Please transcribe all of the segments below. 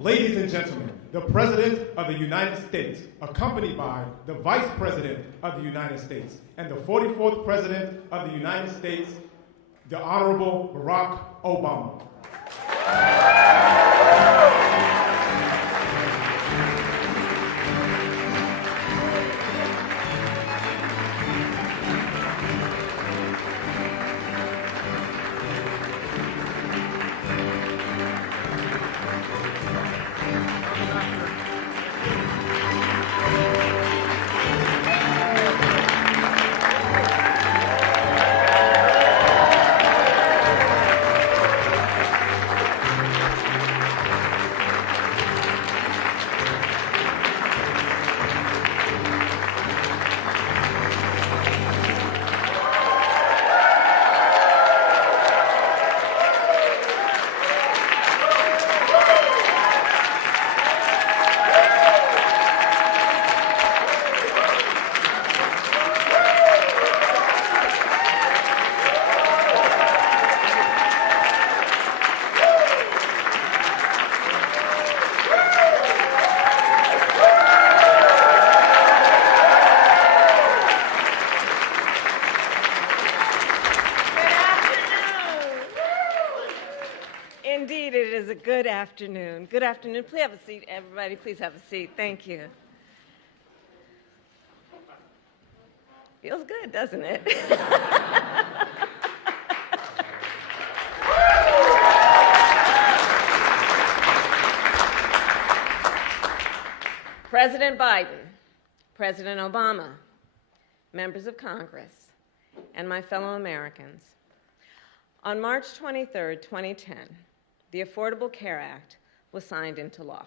Ladies and gentlemen, the President of the United States, accompanied by the Vice President of the United States and the 44th President of the United States, the Honorable Barack Obama. Indeed, it is a good afternoon. Good afternoon. Please have a seat, everybody. Please have a seat. Thank you. Feels good, doesn't it? President Biden, President Obama, members of Congress, and my fellow Americans, on March 23, 2010, the Affordable Care Act was signed into law.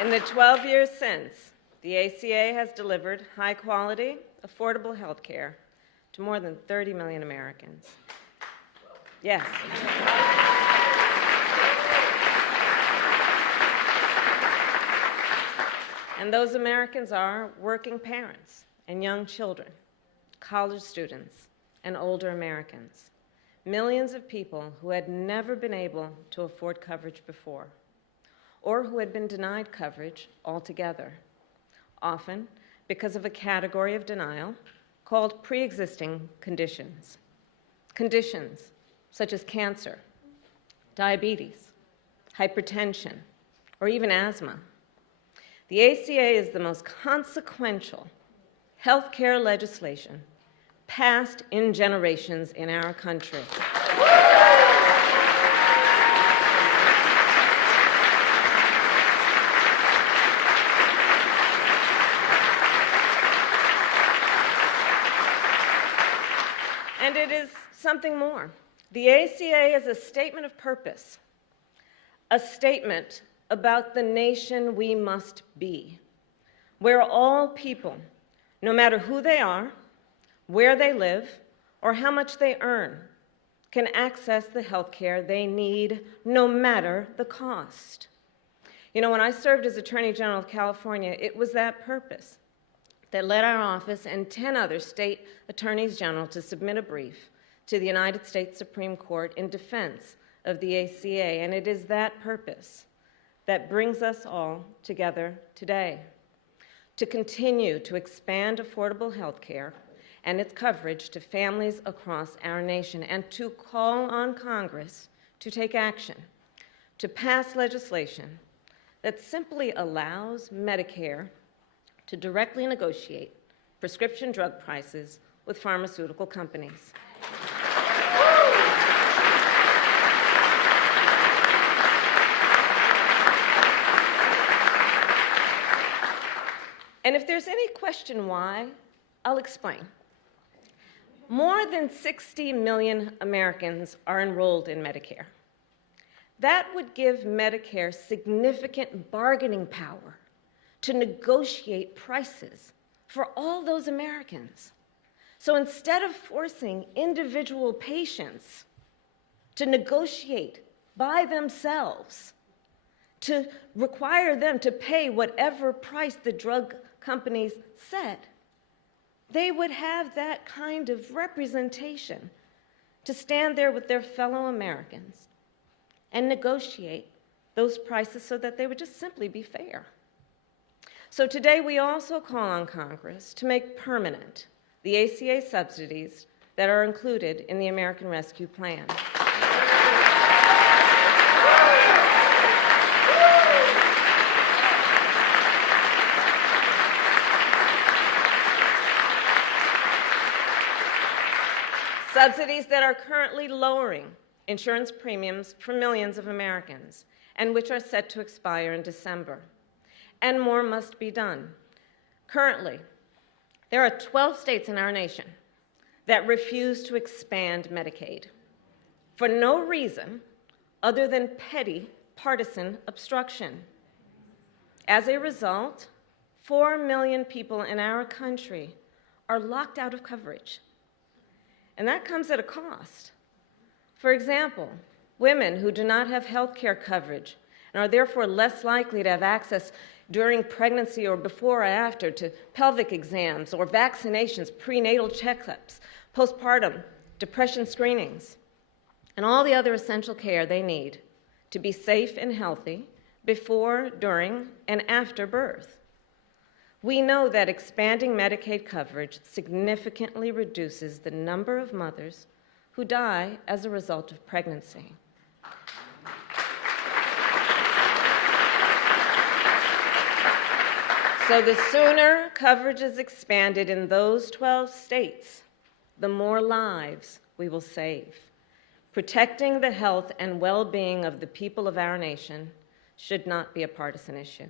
In the 12 years since, the ACA has delivered high-quality, affordable health care to more than 30 million Americans. Yes. And those Americans are working parents and young children, college students, and older Americans, millions of people who had never been able to afford coverage before, or who had been denied coverage altogether, often because of a category of denial called pre-existing conditions. Conditions such as cancer, diabetes, hypertension, or even asthma. The ACA is the most consequential healthcare legislation passed in generations in our country. And it is something more. The ACA is a statement of purpose, a statement about the nation we must be, where all people, no matter who they are, where they live, or how much they earn, can access the health care they need, no matter the cost. You know, when I served as Attorney General of California, it was that purpose that led our office and 10 other state attorneys general to submit a brief to the United States Supreme Court in defense of the ACA, and it is that purpose that brings us all together today, to continue to expand affordable health care and its coverage to families across our nation, and to call on Congress to take action, to pass legislation that simply allows Medicare to directly negotiate prescription drug prices with pharmaceutical companies. And if there's any question why, I'll explain. More than 60 million Americans are enrolled in Medicare. That would give Medicare significant bargaining power to negotiate prices for all those Americans. So instead of forcing individual patients to negotiate by themselves, to require them to pay whatever price the drug companies set, they would have that kind of representation to stand there with their fellow Americans and negotiate those prices so that they would just simply be fair. So today we also call on Congress to make permanent the ACA subsidies that are included in the American Rescue Plan. Subsidies that are currently lowering insurance premiums for millions of Americans and which are set to expire in December. And more must be done. Currently, there are 12 states in our nation that refuse to expand Medicaid for no reason other than petty partisan obstruction. As a result, 4 million people in our country are locked out of coverage. And that comes at a cost. For example, women who do not have health care coverage and are therefore less likely to have access during pregnancy or before or after to pelvic exams or vaccinations, prenatal checkups, postpartum depression screenings, and all the other essential care they need to be safe and healthy before, during, and after birth. We know that expanding Medicaid coverage significantly reduces the number of mothers who die as a result of pregnancy. So the sooner coverage is expanded in those 12 states, the more lives we will save. Protecting the health and well-being of the people of our nation should not be a partisan issue.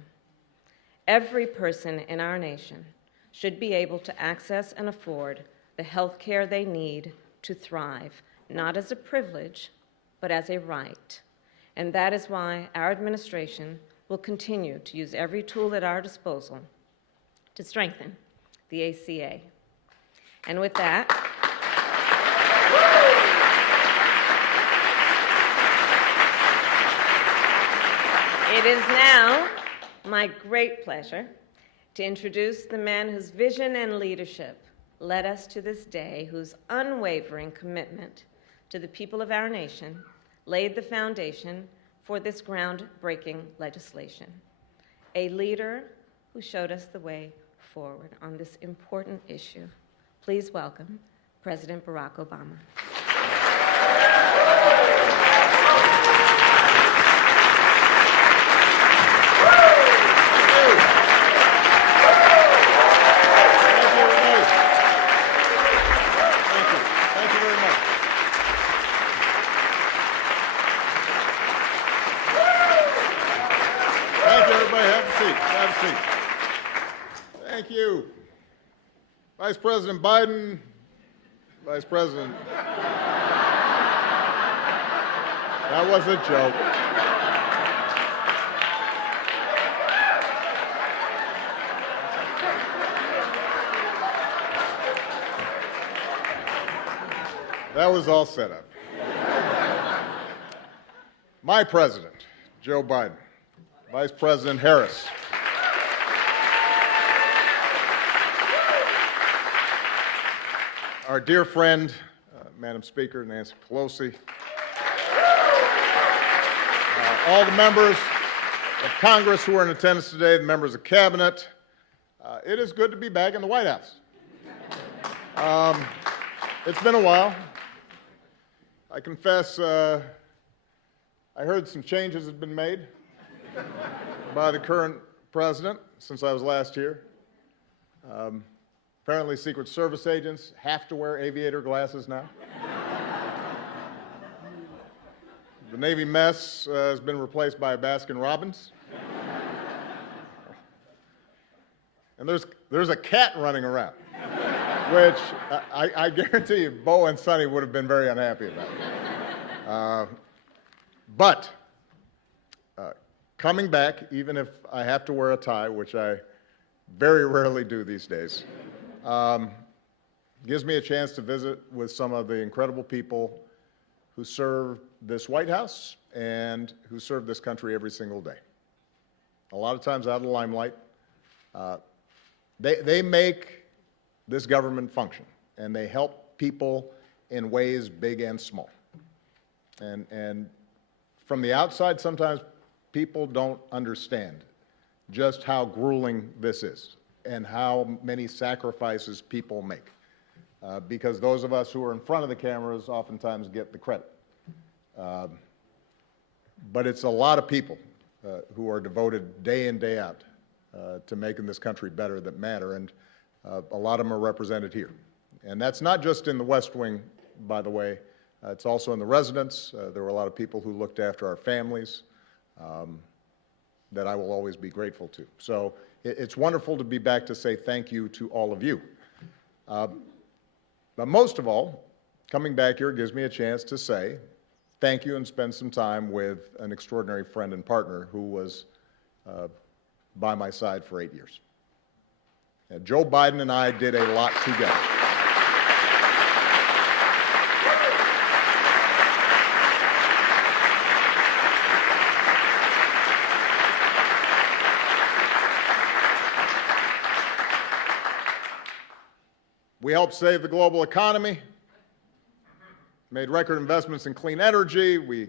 Every person in our nation should be able to access and afford the health care they need to thrive, not as a privilege, but as a right. And that is why our administration will continue to use every tool at our disposal to strengthen the ACA. And with that, it is now my great pleasure to introduce the man whose vision and leadership led us to this day, whose unwavering commitment to the people of our nation laid the foundation for this groundbreaking legislation. A leader who showed us the way forward on this important issue. Please welcome President Barack Obama. Thank you. Vice President Biden, Vice President. That was a joke. That was all set up. My president, Joe Biden, Vice President Harris, our dear friend, Madam Speaker, Nancy Pelosi, all the members of Congress who are in attendance today, the members of Cabinet, it is good to be back in the White House. It's been a while. I confess, I heard some changes have been made by the current president since I was last here. Apparently, Secret Service agents have to wear aviator glasses now. The Navy mess has been replaced by a Baskin-Robbins. And there's a cat running around, which I guarantee you Bo and Sonny would have been very unhappy about. But coming back, even if I have to wear a tie, which I very rarely do these days, gives me a chance to visit with some of the incredible people who serve this White House and who serve this country every single day. a lot of times out of the limelight. They make this government function, and they help people in ways big and small. And from the outside, sometimes people don't understand just how grueling this is and how many sacrifices people make. Because those of us who are in front of the cameras oftentimes get the credit. But it's a lot of people who are devoted day in, day out to making this country better that matter, and a lot of them are represented here. And that's not just in the West Wing, by the way. It's also in the residence. There were a lot of people who looked after our families that I will always be grateful to. So it's wonderful to be back to say thank you to all of you. But most of all, coming back here gives me a chance to say thank you and spend some time with an extraordinary friend and partner who was by my side for 8 years. Joe Biden and I did a lot together. We helped save the global economy, made record investments in clean energy, we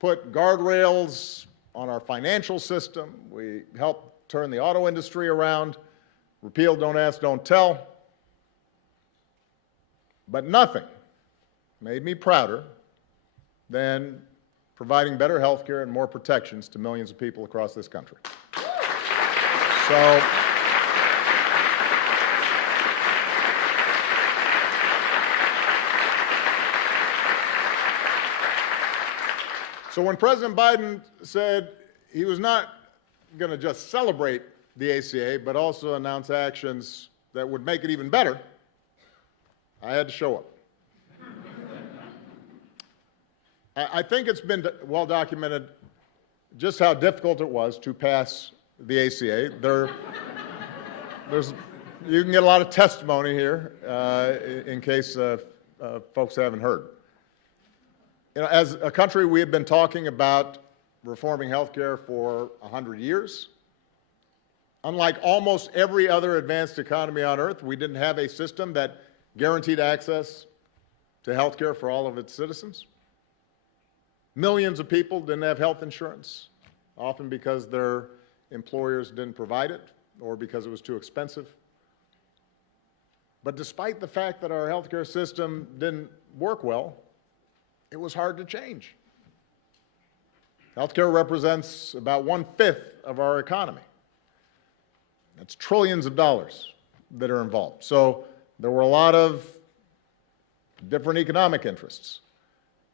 put guardrails on our financial system, we helped turn the auto industry around, repealed Don't Ask, Don't Tell. But nothing made me prouder than providing better health care and more protections to millions of people across this country. So when President Biden said he was not going to just celebrate the ACA, but also announce actions that would make it even better, I had to show up. I think it's been well documented just how difficult it was to pass the ACA. You can get a lot of testimony here in case folks haven't heard. You know, as a country, we have been talking about reforming health care for 100 years. Unlike almost every other advanced economy on earth, we didn't have a system that guaranteed access to health care for all of its citizens. Millions of people didn't have health insurance, often because their employers didn't provide it or because it was too expensive. But despite the fact that our health care system didn't work well, it was hard to change. Healthcare represents about 1/5 of our economy. That's trillions of dollars that are involved. So there were a lot of different economic interests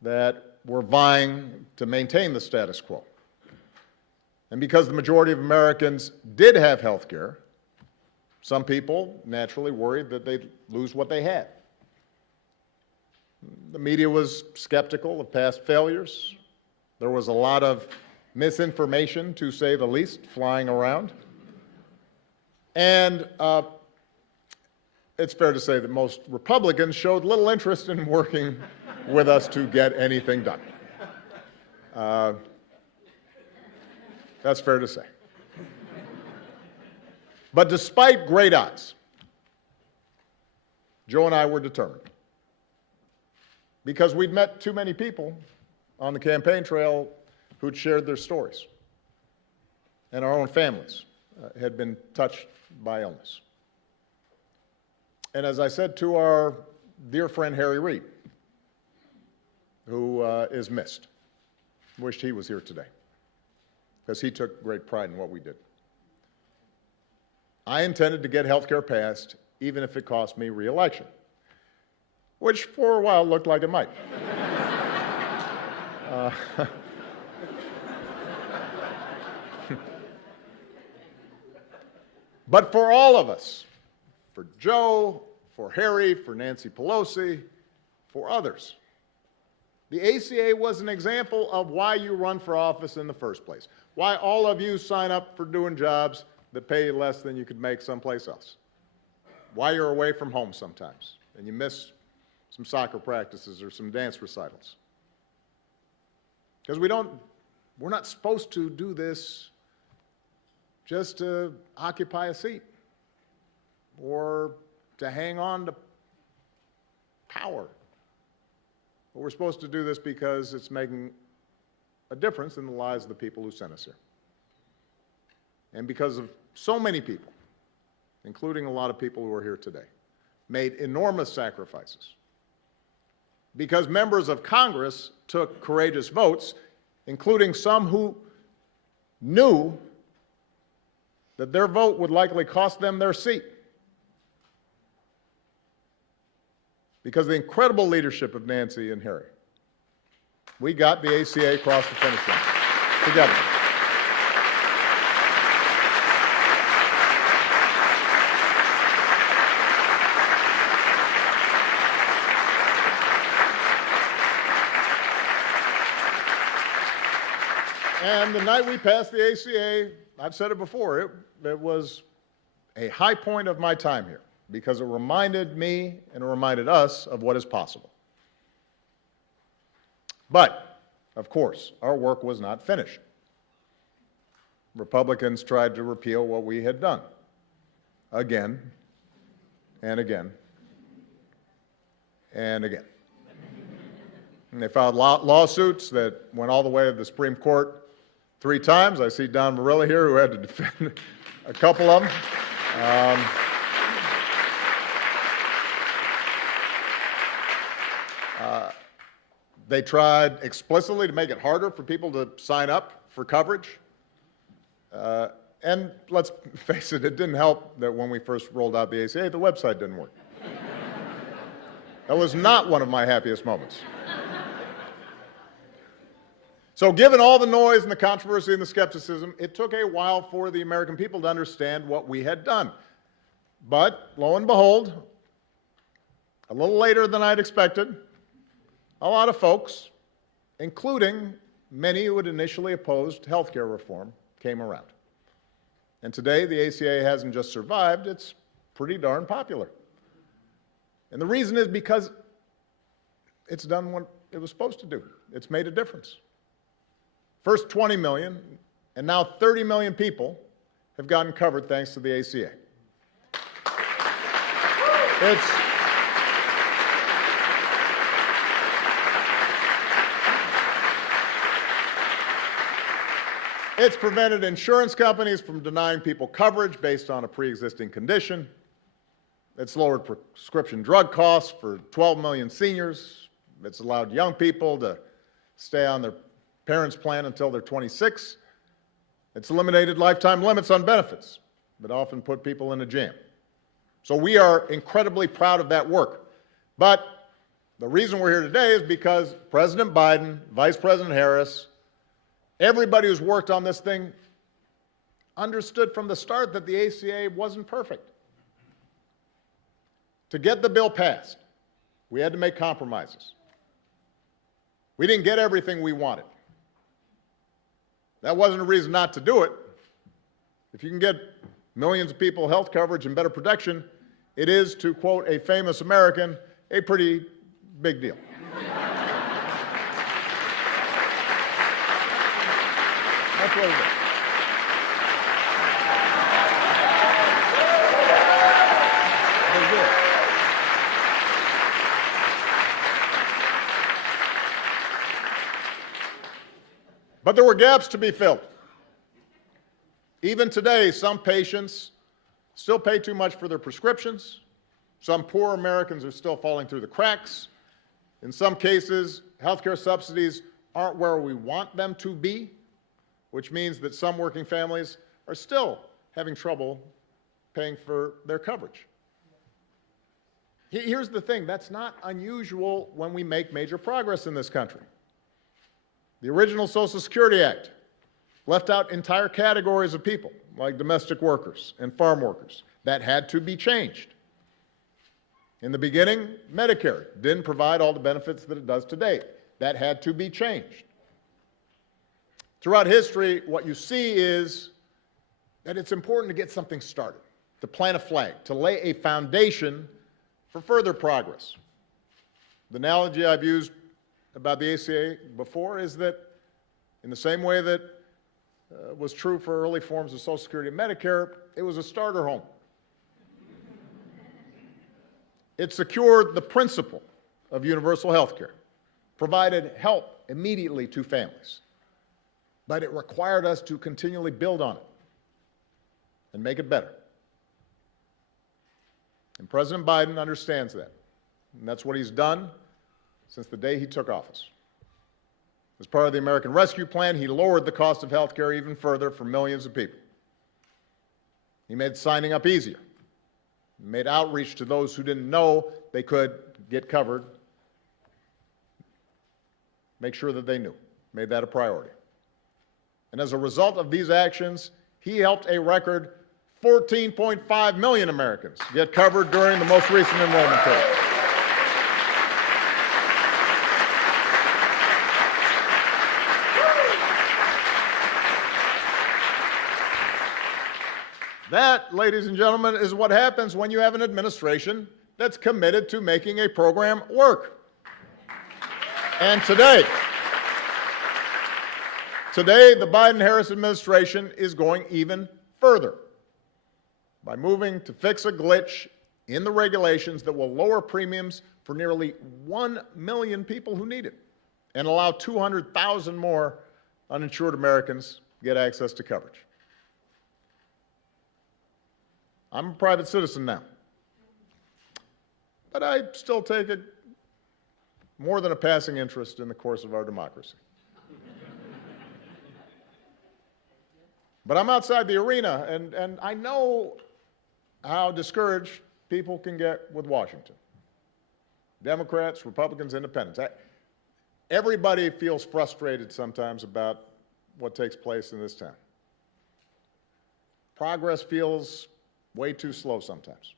that were vying to maintain the status quo. And because the majority of Americans did have health care, some people naturally worried that they'd lose what they had. The media was skeptical of past failures. There was a lot of misinformation, to say the least, flying around. And it's fair to say that most Republicans showed little interest in working with us to get anything done. That's fair to say. But despite great odds, Joe and I were determined. Because we'd met too many people on the campaign trail who'd shared their stories. And our own families had been touched by illness. And as I said to our dear friend Harry Reid, who is missed, wished he was here today, because he took great pride in what we did. I intended to get health care passed, even if it cost me re-election, which for a while looked like it might. But for all of us, for Joe, for Harry, for Nancy Pelosi, for others, the ACA was an example of why you run for office in the first place, why all of you sign up for doing jobs that pay you less than you could make someplace else, why you're away from home sometimes and you miss some soccer practices or some dance recitals. Because we're not supposed to do this just to occupy a seat or to hang on to power. But we're supposed to do this because it's making a difference in the lives of the people who sent us here. And because of so many people, including a lot of people who are here today, made enormous sacrifices. Because members of Congress took courageous votes, including some who knew that their vote would likely cost them their seat. Because of the incredible leadership of Nancy and Harry, we got the ACA across the finish line together. And the night we passed the ACA, I've said it before, it was a high point of my time here because it reminded me and it reminded us of what is possible. But, of course, our work was not finished. Republicans tried to repeal what we had done again and again and again. And they filed lawsuits that went all the way to the Supreme Court 3 times. I see Don Marilla here, who had to defend a couple of them. They tried explicitly to make it harder for people to sign up for coverage. And let's face it, it didn't help that when we first rolled out the ACA, the website didn't work. That was not one of my happiest moments. So given all the noise and the controversy and the skepticism, it took a while for the American people to understand what we had done. But lo and behold, a little later than I'd expected, a lot of folks, including many who had initially opposed health care reform, came around. And today, the ACA hasn't just survived, it's pretty darn popular. And the reason is because it's done what it was supposed to do. It's made a difference. First 20 million, and now 30 million people have gotten covered thanks to the ACA. It's prevented insurance companies from denying people coverage based on a pre-existing condition. It's lowered prescription drug costs for 12 million seniors. It's allowed young people to stay on their parents' plan until they're 26. It's eliminated lifetime limits on benefits that often put people in a jam. So we are incredibly proud of that work. But the reason we're here today is because President Biden, Vice President Harris, everybody who's worked on this thing understood from the start that the ACA wasn't perfect. To get the bill passed, we had to make compromises. We didn't get everything we wanted. That wasn't a reason not to do it. If you can get millions of people health coverage and better protection, it is, to quote a famous American, a pretty big deal. That's what it is. Big deal. But there were gaps to be filled. Even today, some patients still pay too much for their prescriptions. Some poor Americans are still falling through the cracks. In some cases, healthcare subsidies aren't where we want them to be, which means that some working families are still having trouble paying for their coverage. Here's the thing, that's not unusual when we make major progress in this country. The original Social Security Act left out entire categories of people, like domestic workers and farm workers. That had to be changed. In the beginning, Medicare didn't provide all the benefits that it does today. That had to be changed. Throughout history, what you see is that it's important to get something started, to plant a flag, to lay a foundation for further progress. The analogy I've used about the ACA before is that in the same way that was true for early forms of Social Security and Medicare. It was a starter home. It secured the principle of universal health care, provided help immediately to families, but it required us to continually build on it and make it better. And President Biden understands that, and that's what he's done since the day he took office. As part of the American Rescue Plan, he lowered the cost of health care even further for millions of people. He made signing up easier. He made outreach to those who didn't know they could get covered, make sure that they knew, made that a priority. And as a result of these actions, he helped a record 14.5 million Americans get covered during the most recent enrollment period. That, ladies and gentlemen, is what happens when you have an administration that's committed to making a program work. And today, the Biden-Harris administration is going even further by moving to fix a glitch in the regulations that will lower premiums for nearly 1 million people who need it and allow 200,000 more uninsured Americans to get access to coverage. I'm a private citizen now, but I still take more than a passing interest in the course of our democracy. But I'm outside the arena, and I know how discouraged people can get with Washington. Democrats, Republicans, Independents. Everybody feels frustrated sometimes about what takes place in this town. Progress feels way too slow sometimes.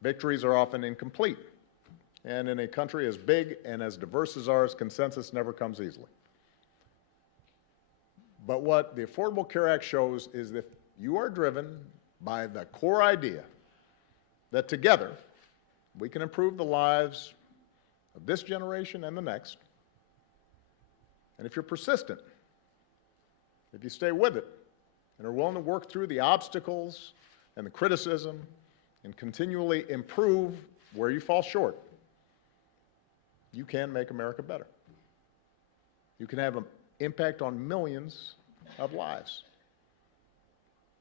Victories are often incomplete. And in a country as big and as diverse as ours, consensus never comes easily. But what the Affordable Care Act shows is that you are driven by the core idea that together we can improve the lives of this generation and the next. And if you're persistent, if you stay with it and are willing to work through the obstacles and the criticism and continually improve where you fall short, you can make America better. You can have an impact on millions of lives.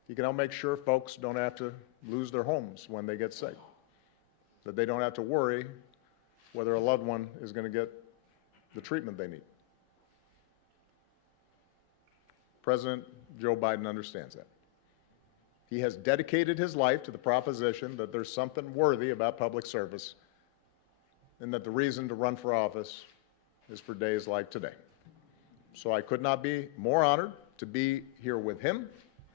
You can help make sure folks don't have to lose their homes when they get sick, that they don't have to worry whether a loved one is going to get the treatment they need. President Joe Biden understands that. He has dedicated his life to the proposition that there's something worthy about public service and that the reason to run for office is for days like today. So I could not be more honored to be here with him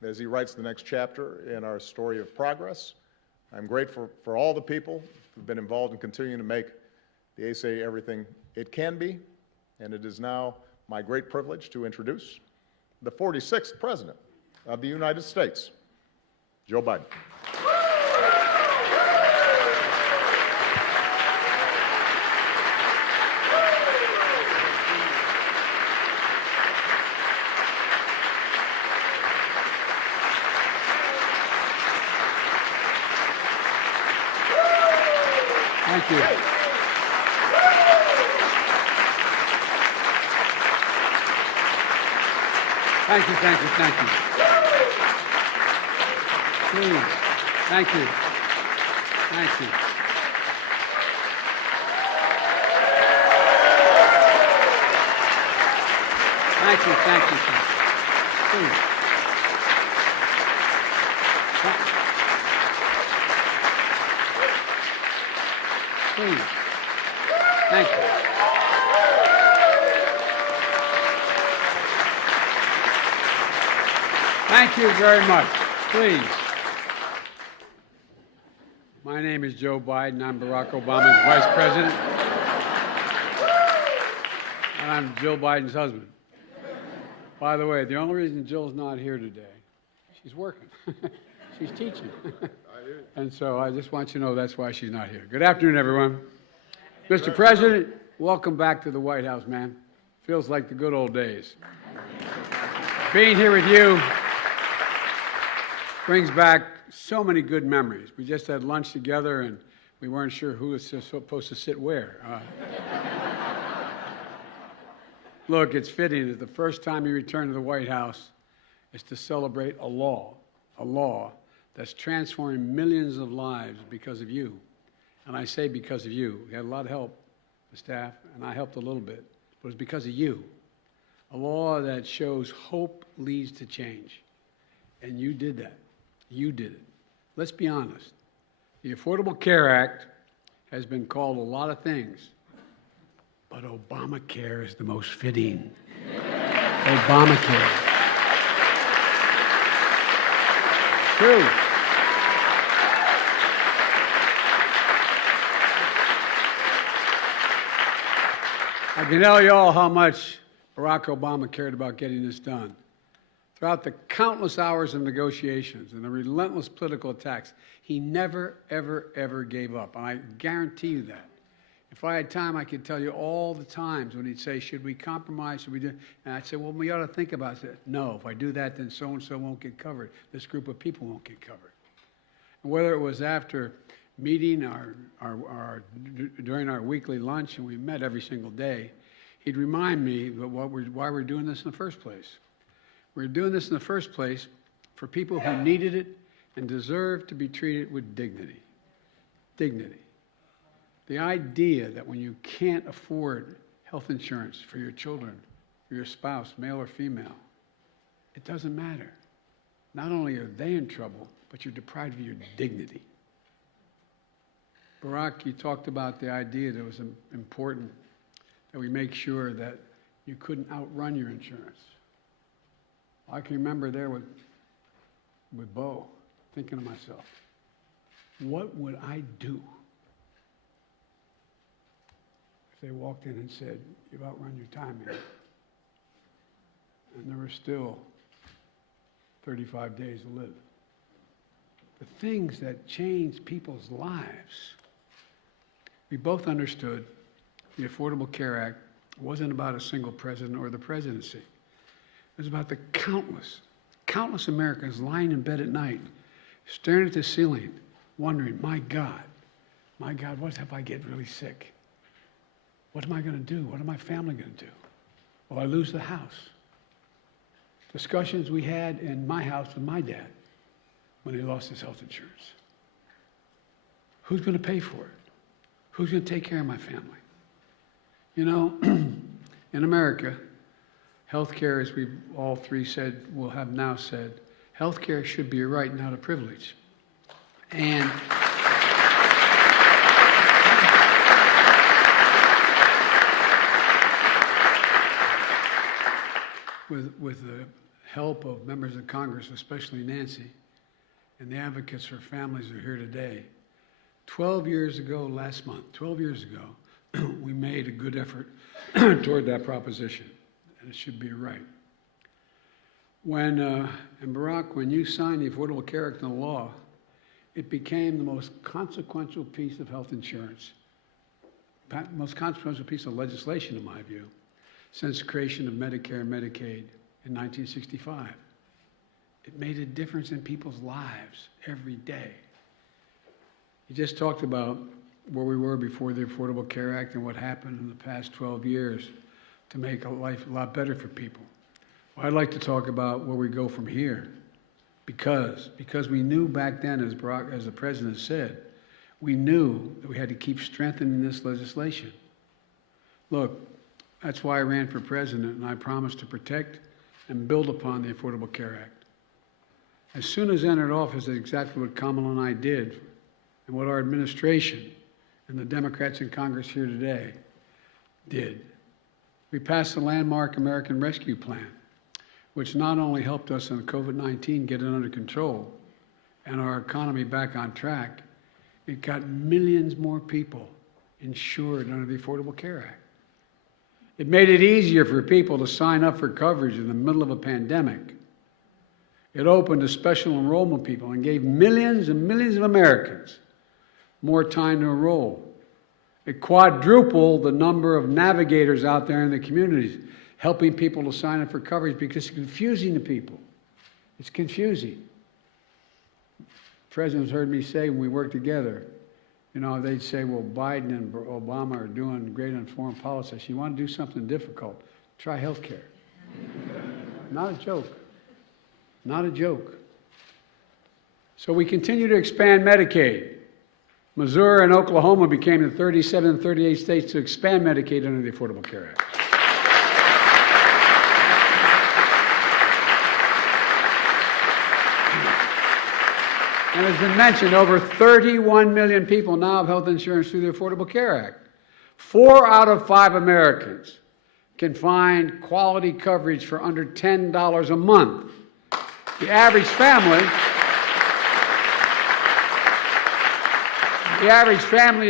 as he writes the next chapter in our story of progress. I'm grateful for all the people who've been involved in continuing to make the ACA everything it can be, and it is now my great privilege to introduce the 46th President of the United States, Joe Biden. Thank you. Thank you, thank you, thank you. Please. Thank you. Thank you. Thank you, thank you, thank you. Please. Please. Thank you. Thank you very much. Please. My name is Joe Biden. I'm Barack Obama's vice president. And I'm Jill Biden's husband. By the way, the only reason Jill's not here today, she's working. She's teaching. And so I just want you to know that's why she's not here. Good afternoon, everyone. Mr. President, welcome back to the White House, man. Feels like the good old days. Being here with you brings back so many good memories. We just had lunch together, and we weren't sure who was supposed to sit where. Look, it's fitting that the first time you return to the White House is to celebrate a law that's transforming millions of lives because of you. And I say because of you. We had a lot of help, the staff, and I helped a little bit, but it's because of you. A law that shows hope leads to change. And you did that. You did it. Let's be honest. The Affordable Care Act has been called a lot of things, but Obamacare is the most fitting. Obamacare. True. I can tell you all how much Barack Obama cared about getting this done. Throughout the countless hours of negotiations and the relentless political attacks, he never, ever, ever gave up. And I guarantee you that. If I had time, I could tell you all the times when he'd say, should we compromise, should we do? And I'd say, well, we ought to think about it. No, if I do that, then so-and-so won't get covered. This group of people won't get covered. And whether it was after meeting during our weekly lunch, and we met every single day, he'd remind me why we're doing this in the first place. We're doing this in the first place for people who needed it and deserve to be treated with dignity. Dignity. The idea that when you can't afford health insurance for your children, for your spouse, male or female, it doesn't matter. Not only are they in trouble, but you're deprived of your dignity. Barack, you talked about the idea that it was important that we make sure that you couldn't outrun your insurance. I can remember there with Bo, thinking to myself, what would I do if they walked in and said, you've outrun your time here? And there were still 35 days to live. The things that change people's lives. We both understood the Affordable Care Act wasn't about a single president or the presidency. It was about the countless Americans lying in bed at night, staring at the ceiling, wondering, my God, what if I get really sick? What am I going to do? What is my family going to do? Will I lose the house? Discussions we had in my house with my dad when he lost his health insurance. Who's going to pay for it? Who's going to take care of my family? You know, in America, health care, as we've all three said, will have now said, health care should be a right, not a privilege. And with the help of members of Congress, especially Nancy, and the advocates for families who are here today, 12 years ago, last month, 12 years ago, we made a good effort toward that proposition, and it should be right. And Barack, when you signed the Affordable Care Act into law, it became the most consequential piece of health insurance, most consequential piece of legislation, in my view, since the creation of Medicare and Medicaid in 1965. It made a difference in people's lives every day. You just talked about where we were before the Affordable Care Act and what happened in the past 12 years to make life a lot better for people. Well, I'd like to talk about where we go from here, because we knew back then, as the president said, we knew that we had to keep strengthening this legislation. Look, that's why I ran for president, and I promised to protect and build upon the Affordable Care Act. As soon as I entered office, that's exactly what Kamala and I did, and what our administration and the Democrats in Congress here today did. We passed the landmark American Rescue Plan, which not only helped us in COVID-19 get it under control and our economy back on track, it got millions more people insured under the Affordable Care Act. It made it easier for people to sign up for coverage in the middle of a pandemic. It opened to special enrollment people and gave millions and millions of Americans more time to enroll. It quadrupled the number of navigators out there in the communities, helping people to sign up for coverage because it's confusing to people. It's confusing. The President's heard me say when we work together, you know, they'd say, well, Biden and Obama are doing great on foreign policy. I said, you want to do something difficult? Try health care. Not a joke. Not a joke. So we continue to expand Medicaid. Missouri and Oklahoma became the 37 and 38 states to expand Medicaid under the Affordable Care Act. And as been mentioned, over 31 million people now have health insurance through the Affordable Care Act. 4 out of 5 Americans can find quality coverage for under $10 a month. The average family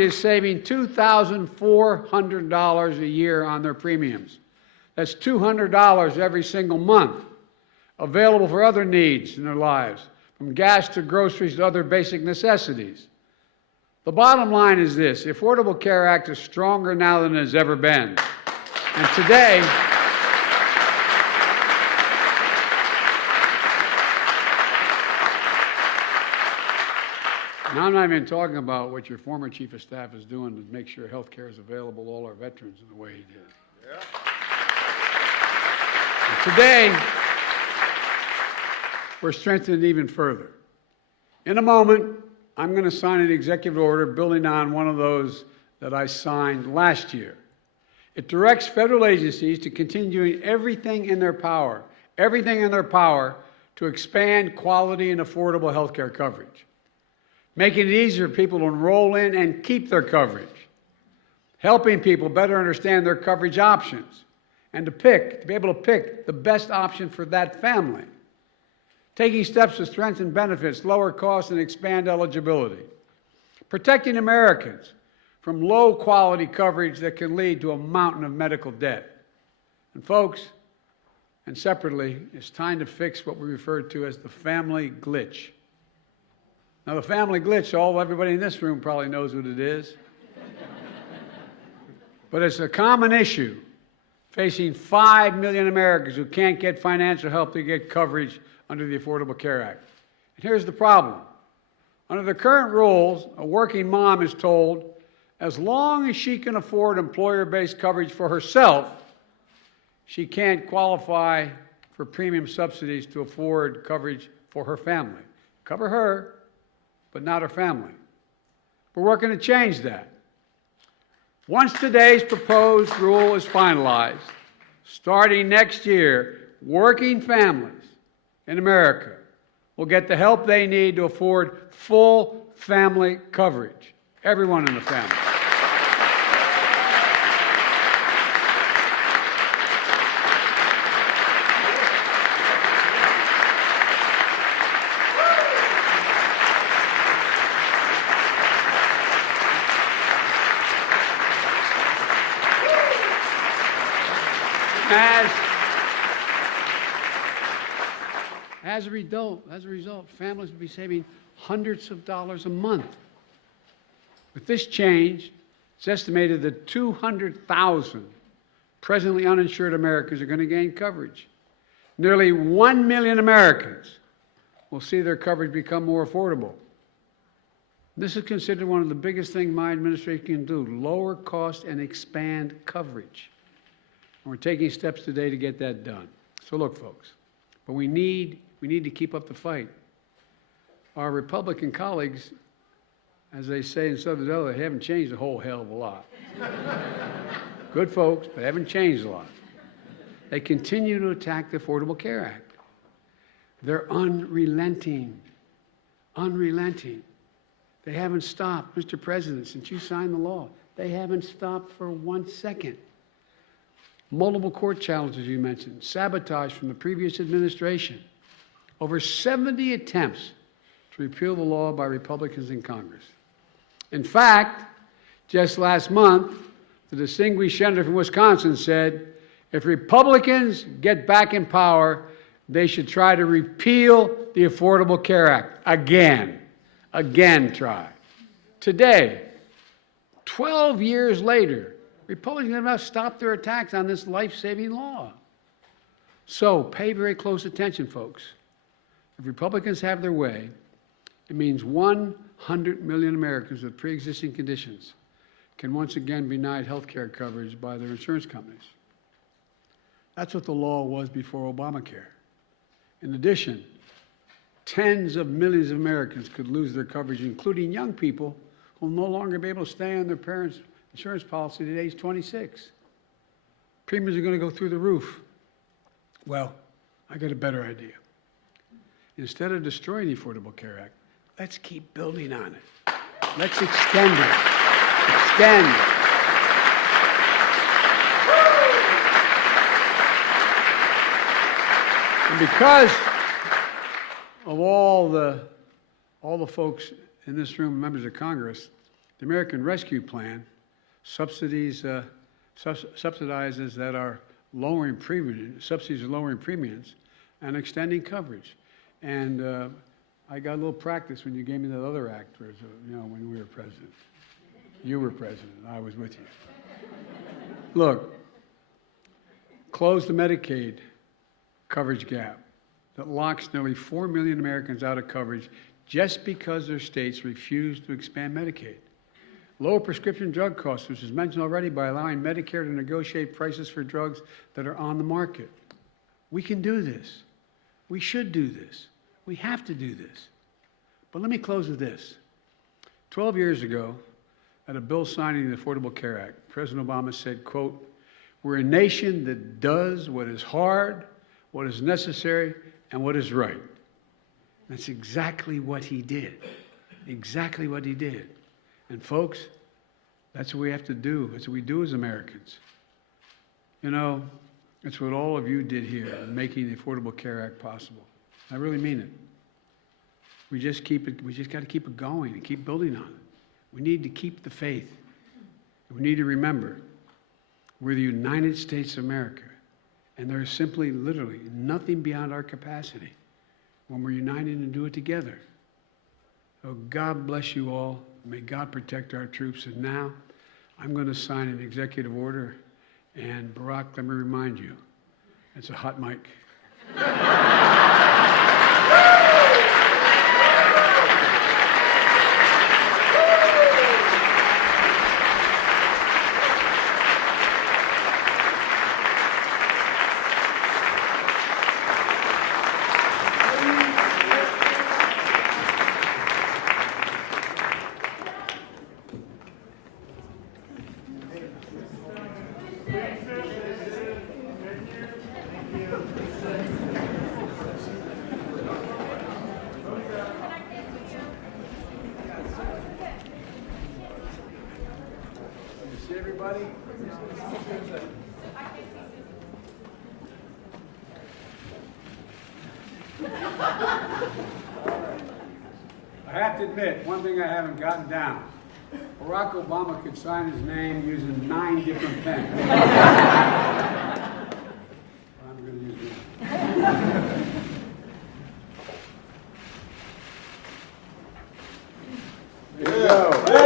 is saving $2,400 a year on their premiums. That's $200 every single month, available for other needs in their lives, from gas to groceries to other basic necessities. The bottom line is this: the Affordable Care Act is stronger now than it has ever been. And today, now I'm not even talking about what your former chief of staff is doing to make sure health care is available to all our veterans in the way he did. Yeah. And today, we're strengthened even further. In a moment, I'm going to sign an executive order building on one of those that I signed last year. It directs federal agencies to continue doing everything in their power to expand quality and affordable health care coverage, making it easier for people to enroll in and keep their coverage, helping people better understand their coverage options, and to be able to pick the best option for that family, taking steps to strengthen benefits, lower costs, and expand eligibility, protecting Americans from low-quality coverage that can lead to a mountain of medical debt. And folks, and separately, it's time to fix what we refer to as the family glitch. Now, the family glitch, everybody in this room probably knows what it is. But it's a common issue facing 5 million Americans who can't get financial help to get coverage under the Affordable Care Act. And here's the problem. Under the current rules, a working mom is told, as long as she can afford employer-based coverage for herself, she can't qualify for premium subsidies to afford coverage for her family. Cover her, but not her family. We're working to change that. Once today's proposed rule is finalized, starting next year, working families in America will get the help they need to afford full family coverage, everyone in the family. As a result, families will be saving hundreds of dollars a month. With this change, it's estimated that 200,000 presently uninsured Americans are going to gain coverage. Nearly 1 million Americans will see their coverage become more affordable. This is considered one of the biggest things my administration can do: lower cost and expand coverage. And we're taking steps today to get that done. So look, folks, but we need to keep up the fight. Our Republican colleagues, as they say in Southern Delaware, they haven't changed a whole hell of a lot. Good folks, but haven't changed a lot. They continue to attack the Affordable Care Act. They're unrelenting. They haven't stopped, Mr. President, since you signed the law. They haven't stopped for 1 second. Multiple court challenges you mentioned, sabotage from the previous administration. Over 70 attempts to repeal the law by Republicans in Congress. In fact, just last month, the distinguished senator from Wisconsin said, if Republicans get back in power, they should try to repeal the Affordable Care Act. Again try. Today, 12 years later, Republicans have not stopped their attacks on this life-saving law. So pay very close attention, folks. If Republicans have their way, it means 100 million Americans with pre-existing conditions can once again be denied health care coverage by their insurance companies. That's what the law was before Obamacare. In addition, tens of millions of Americans could lose their coverage, including young people who will no longer be able to stay on their parents' insurance policy at age 26. Premiums are going to go through the roof. Well, I got a better idea. Instead of destroying the Affordable Care Act, let's keep building on it. Let's extend it. Extend. And because of all the folks in this room, members of Congress, the American Rescue Plan subsidizes that are lowering premiums, subsidies are lowering premiums and extending coverage. And I got a little practice when you gave me that other act, when we were president. You were president, I was with you. Look, close the Medicaid coverage gap that locks nearly 4 million Americans out of coverage just because their states refuse to expand Medicaid. Lower prescription drug costs, which was mentioned already, by allowing Medicare to negotiate prices for drugs that are on the market. We can do this. We should do this. We have to do this. But let me close with this. 12 years ago, at a bill signing the Affordable Care Act, President Obama said, quote, "We're a nation that does what is hard, what is necessary, and what is right." That's exactly what he did. Exactly what he did. And folks, that's what we have to do. That's what we do as Americans. You know, it's what all of you did here in making the Affordable Care Act possible. I really mean it. We just got to keep it going and keep building on it. We need to keep the faith. We need to remember we're the United States of America, and there is simply, literally, nothing beyond our capacity when we're united and do it together. So God bless you all. May God protect our troops. And now I'm going to sign an executive order. And Barack, let me remind you, it's a hot mic. See everybody? I have to admit, one thing I haven't gotten down. Barack Obama could sign his name using 9 different pens. I'm going to use one. There you go.